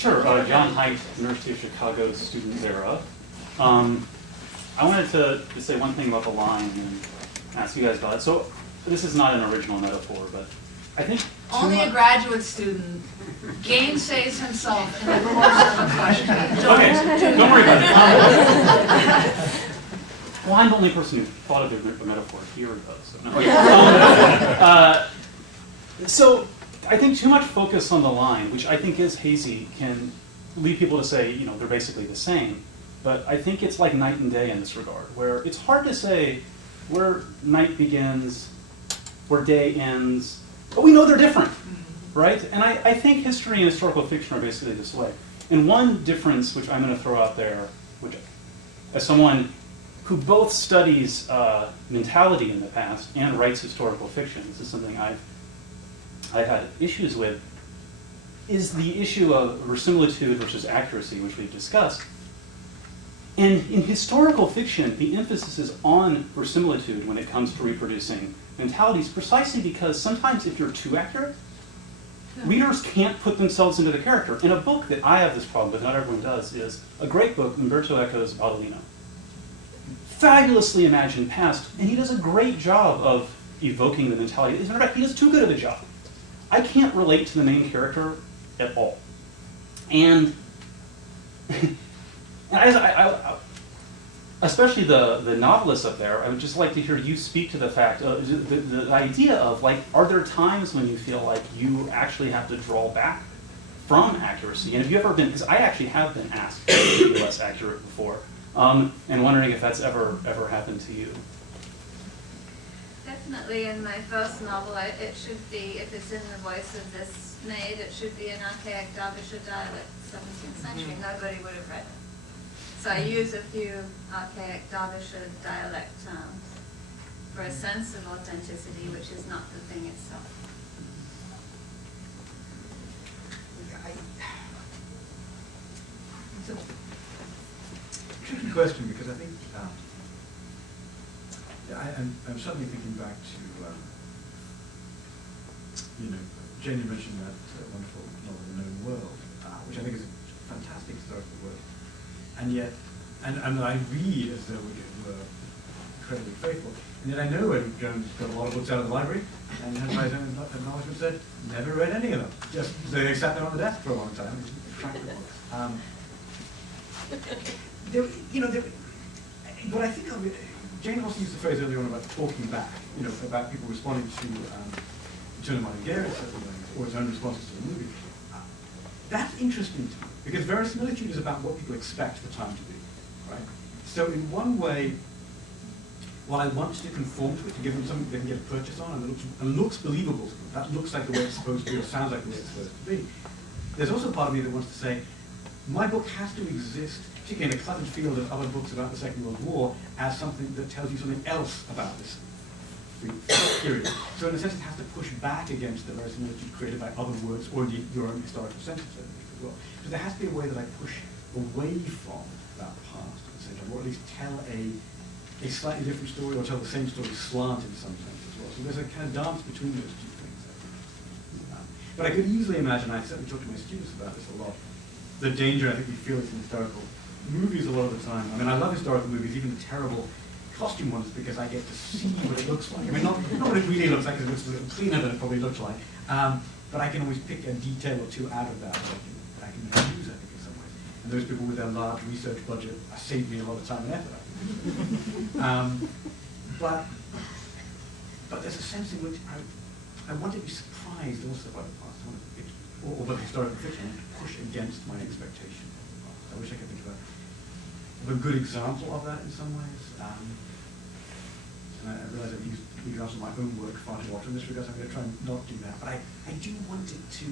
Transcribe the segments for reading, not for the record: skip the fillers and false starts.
Sure, John Haidt, University of Chicago student era. I wanted to say one thing about the line and ask you guys about it. So this is not an original metaphor, but I think only a graduate student gainsays himself in the course of a question. Okay, don't worry about it. Well, I'm the only person who thought of the metaphor here, though. So I think too much focus on the line, which I think is hazy, can lead people to say, you know, they're basically the same. But I think it's like night and day in this regard, where it's hard to say where night begins, where day ends, but we know they're different, right? And I think history and historical fiction are basically this way. And one difference, which I'm going to throw out there, which as someone who both studies mentality in the past and writes historical fiction, this is something I've had issues with, is the issue of verisimilitude versus accuracy, which we've discussed. And in historical fiction, the emphasis is on verisimilitude when it comes to reproducing mentalities, precisely because sometimes if you're too accurate, readers can't put themselves into the character. In a book that I have this problem, but not everyone does, is a great book, Umberto Eco's Baudolino. Fabulously imagined past, and he does a great job of evoking the mentality. As a matter of fact, he does too good of a job. I can't relate to the main character at all. And especially the novelists up there, I would just like to hear you speak to the fact, the idea of, like, are there times when you feel like you actually have to draw back from accuracy? And have you ever been, because I actually have been asked to be less accurate before, and wondering if that's ever happened to you. Definitely in my first novel, it should be, if it's in the voice of this maid, it should be an archaic Derbyshire dialect, 17th century. Nobody would have read it. So I use a few archaic Derbyshire dialect terms for a sense of authenticity, which is not the thing itself. It's a tricky question, because I think I'm suddenly thinking back to Jane mentioned that wonderful novel, The Known World, which I think is a fantastic historical work, and yet, and I read as though we were incredibly faithful, and yet I know Edward Jones got a lot of books out of the library, and has by his own acknowledgement said, never read any of them. Just they sat there on the desk for a long time and cracked the books. What I think of it, Jane also used the phrase earlier on about talking back, about people responding to Turner Martin-Gare in certain ways, or his own responses to the movie. That's interesting to me, because verisimilitude is about what people expect the time to be, right? So in one way, while I want to conform to it, to give them something they can get a purchase on, and looks believable to them, that looks like the way it's supposed to be, or sounds like the way it's supposed to be, there's also a part of me that wants to say, my book has to exist, particularly in a cluttered field of other books about the Second World War, as something that tells you something else about this period. So in a sense, it has to push back against the verisimilitude created by other works, or indeed your own historical sense of it as well. So there has to be a way that I push away from that past, at the same time, or at least tell a slightly different story, or tell the same story slant in some sense as well. So there's a kind of dance between those two things, I think. But I could easily imagine, I certainly talk to my students about this a lot, the danger I think we feel is in historical movies a lot of the time. I mean, I love historical movies, even the terrible costume ones, because I get to see what it looks like. I mean, not what it really looks like, because it looks a little cleaner than it probably looks like. But I can always pick a detail or two out of that that I can use, I think, in some ways. And those people with their large research budget save me a lot of time and effort, I think. But there's a sense in which I want to be surprised also by the past. Or by the historical fiction, I want to push against my expectation of the past. I wish I could think of a good example of that in some ways. And I realize I've used examples of my own work far too often in this regard, so I'm going to try and not do that. But I do want it to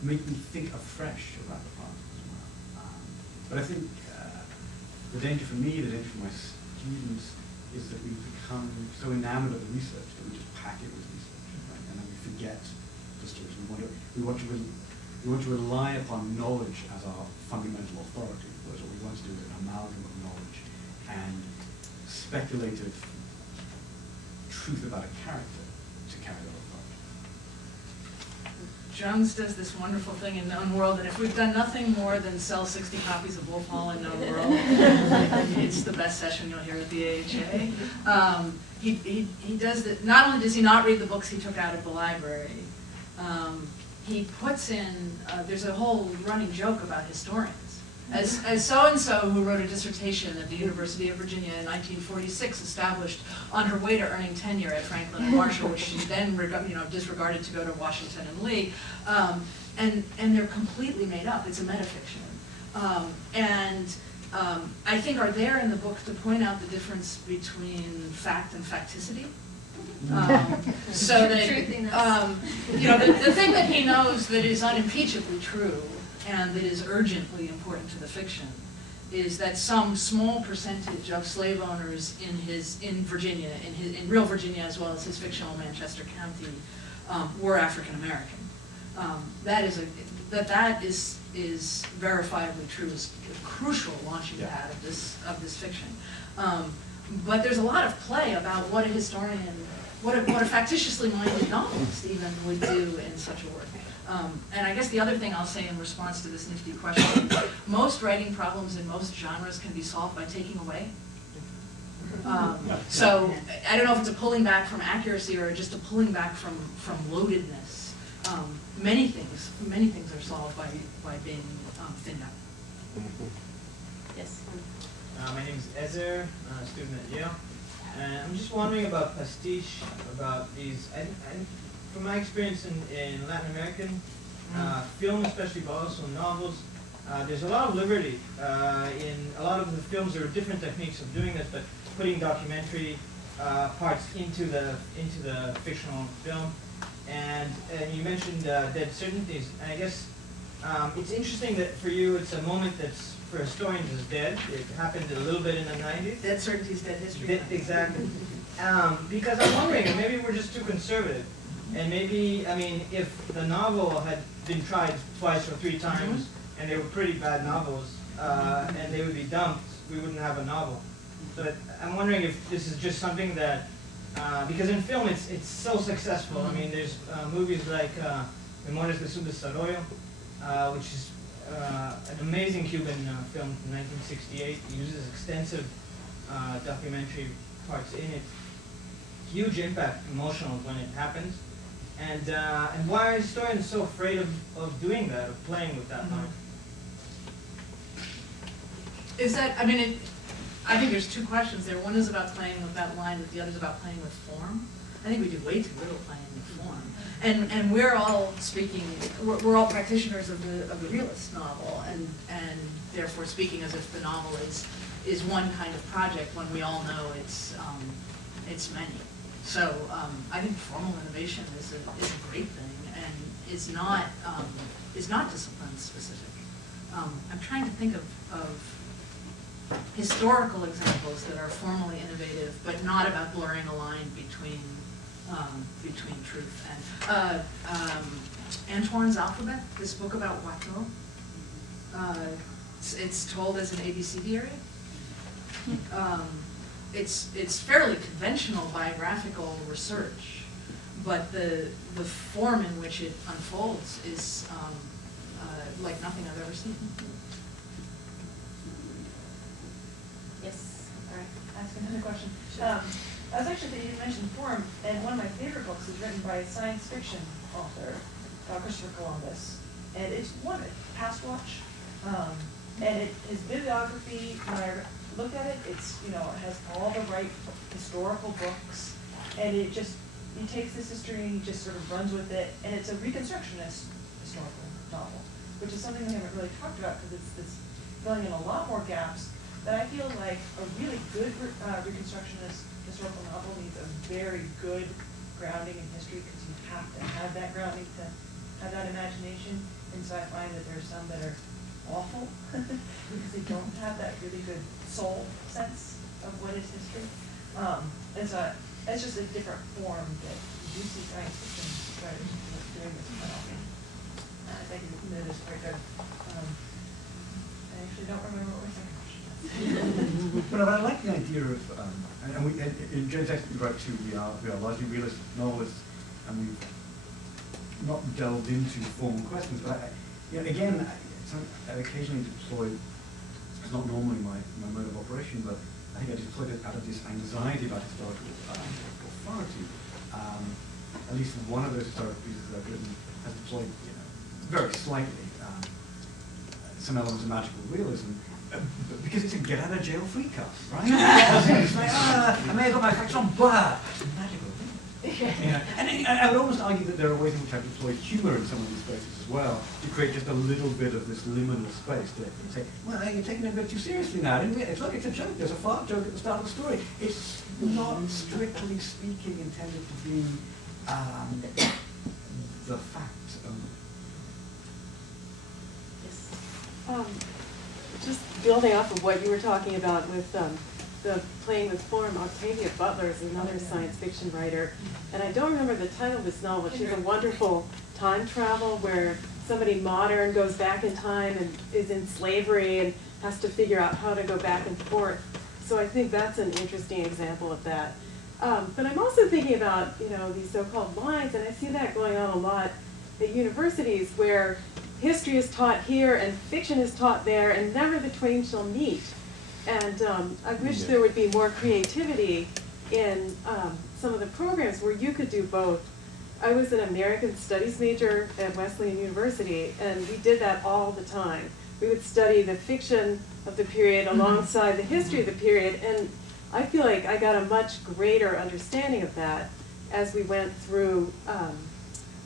make me think afresh about the past as well. But I think the danger for me, the danger for my students, is that we become so enamored of the research that we just pack it with research, right? And then we forget the stories. We want to rely upon knowledge as our fundamental authority, whereas what we want to do is an amalgam of knowledge and speculative truth about a character to carry that authority. Jones does this wonderful thing in Known World, and if we've done nothing more than sell 60 copies of Wolf Hall in Known World, it's the best session you'll hear at the AHA. He does that. Not only does he not read the books he took out of the library, he puts in, there's a whole running joke about historians. As so-and-so who wrote a dissertation at the University of Virginia in 1946 established on her way to earning tenure at Franklin and Marshall, which she then disregarded to go to Washington and Lee, and they're completely made up. It's a metafiction. I think are there in the book to point out the difference between fact and facticity. So that, the thing that he knows that is unimpeachably true and that is urgently important to the fiction is that some small percentage of slave owners in Virginia, in real Virginia as well as his fictional Manchester County, were African American. That is verifiably true, is a crucial launching pad of this fiction. But there's a lot of play about what a historian, what a factitiously minded novelist even would do in such a work. And I guess the other thing I'll say in response to this nifty question, most writing problems in most genres can be solved by taking away. So I don't know if it's a pulling back from accuracy or just a pulling back from loadedness. Many things are solved by being thinned out. Yes. My name is Ezer, I'm a student at Yale, and I'm just wondering about pastiche, about these, and from my experience in Latin American film, especially, but also novels, there's a lot of liberty in a lot of the films. There are different techniques of doing this, but putting documentary parts into the fictional film. And you mentioned dead certainties, and I guess it's interesting that for you it's a moment that's for historians is dead. It happened a little bit in the 90s. Dead certainties, dead history. Exactly. Because I'm wondering, maybe we're just too conservative. And maybe, I mean, if the novel had been tried twice or three times, and they were pretty bad novels, and they would be dumped, we wouldn't have a novel. But I'm wondering if this is just something that, because in film it's so successful. I mean, there's movies like Memorias de su Desarrollo, which is an amazing Cuban film from 1968. It uses extensive documentary parts in it. Huge impact, emotional when it happens. And why are historians so afraid of doing that, of playing with that line? Is that, I mean, I think there's two questions there. One is about playing with that line, but the other is about playing with form. I think we do way too little playing with form. And we're all speaking, we're all practitioners of the realist novel, and therefore speaking as if the novel is one kind of project when we all know it's many. So I think formal innovation is a great thing, and is not discipline specific. I'm trying to think of historical examples that are formally innovative, but not about blurring a line between truth and Antoine's Alphabet, this book about Watteau. It's told as an ABCD area. It's fairly conventional biographical research, but the form in which it unfolds is like nothing I've ever seen. Yes. All right, ask another question. I was actually thinking, you mentioned form, and one of my favorite books is written by a science fiction author, Christopher Columbus, and it's one Past Watch, and his bibliography, when I looked at it, it has all the right historical books, and he takes this history and he just sort of runs with it, and it's a Reconstructionist historical novel, which is something we haven't really talked about because it's filling in a lot more gaps. But I feel like a really good Reconstructionist historical novel needs a very good grounding in history, because you have to have that grounding to have that imagination. And so I find that there's some that are awful because they don't have that really good soul sense of what is history. And so it's just a different form that you see science fiction writers doing this quite often. I think you know this quite good. I actually don't remember what we're saying. But I like the idea of, and Jane's actually right too. We are largely realist novelists, and not delved into formal questions, but again, I occasionally deploy, it's not normally my mode of operation, but I think I deployed it out of this anxiety about historical authority. At least one of those historical pieces that I've written has deployed, very slightly, some elements of magical realism, but because it's a get out of jail free card, right? It's like, I may have got my facts wrong, but it's magical. And I would almost argue that there are ways in which I've deployed humor in some of these spaces as well, to create just a little bit of this liminal space to say, well, you're taking it a bit too seriously now. Look, it's a joke. There's a fart joke at the start of the story. It's not, strictly speaking, intended to be the fact. Just building off of what you were talking about with the playing with form, Octavia Butler is another science fiction writer, and I don't remember the title of this novel. She's a wonderful time travel where somebody modern goes back in time and is in slavery and has to figure out how to go back and forth. So I think that's an interesting example of that. But I'm also thinking about, these so-called lines, and I see that going on a lot at universities where history is taught here and fiction is taught there, and never the twain shall meet. And I wish there would be more creativity in some of the programs where you could do both. I was an American Studies major at Wesleyan University, and we did that all the time. We would study the fiction of the period alongside the history of the period, and I feel like I got a much greater understanding of that as we went through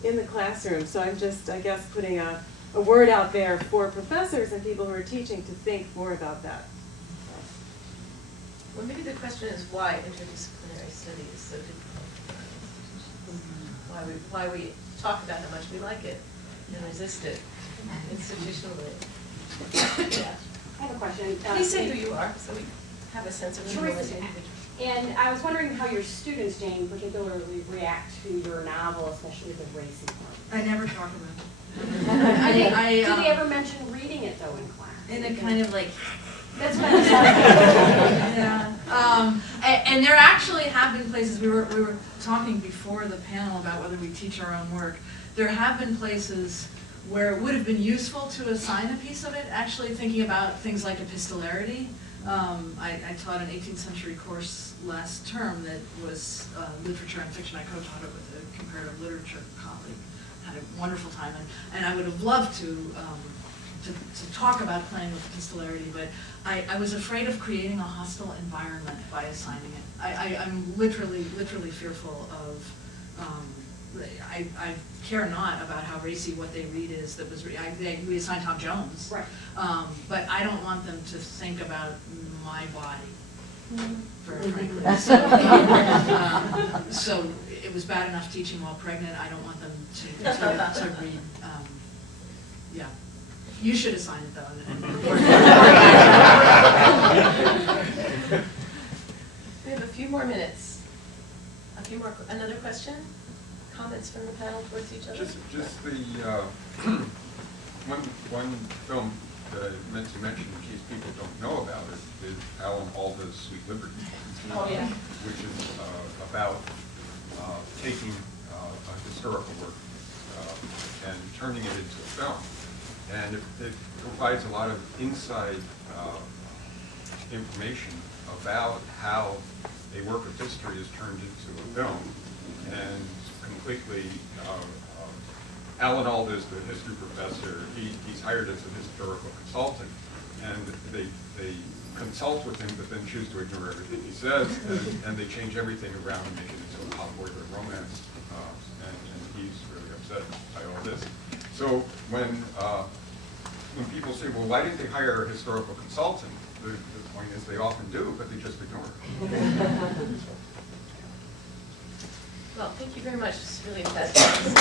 in the classroom. So I'm just, I guess, putting a word out there for professors and people who are teaching to think more about that. Well, maybe the question is why interdisciplinary study is so difficult. Why we talk about how much we like it and resist it institutionally. Yeah. I have a question. Please say who you are so we have a sense of who you are as an individual. And I was wondering how your students, Jane, particularly react to your novel, especially the racy part. I never talk about it. Do they ever mention reading it though in class? In a kind of like, that's what I'm saying. yeah. And there actually have been places, we were talking before the panel about whether we teach our own work. There have been places where it would have been useful to assign a piece of it, actually thinking about things like epistolary. I taught an 18th century course last term that was literature and fiction. I co-taught it with a comparative literature colleague. Had a wonderful time, and I would have loved to talk about playing with epistolary, but I was afraid of creating a hostile environment by assigning it. I'm literally fearful of, I care not about how racy what they read is that was, we assigned Tom Jones. Right. But I don't want them to think about my body, very frankly. So it was bad enough teaching while pregnant. I don't want them to read, yeah. You should assign it though. We have a few more minutes. Another question? Comments from the panel towards each other? Just the one film that I meant to mention in case people don't know about it is Alan Alda's Sweet Liberty. Oh, yeah. Which is about taking a historical work and turning it into a film. And it provides a lot of inside information about how a work of history is turned into a film. And completely, Alan Alda is the history professor. He's hired as a historical consultant, and they consult with him, but then choose to ignore everything he says, and they change everything around and make it into a hot boiler romance, and he's really upset by all this. So when people say, well, why didn't they hire a historical consultant? The point is they often do, but they just ignore it. Well, thank you very much. It's really fascinating.